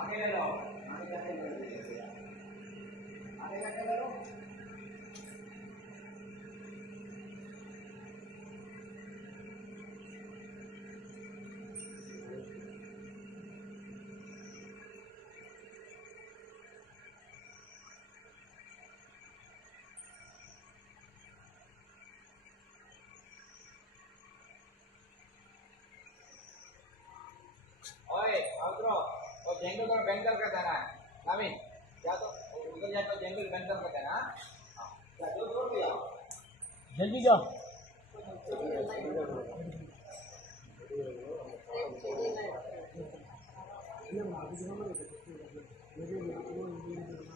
आगे ले लो आगे जाके ले लो आगे जाके ले लो वो जंगल को बैंकर का देना है। नवीन क्या तो उधर जाए तो जंगल बैंकर का देना हाँ। क्या जो छोड़ दिया जल्दी जाओ। हाँ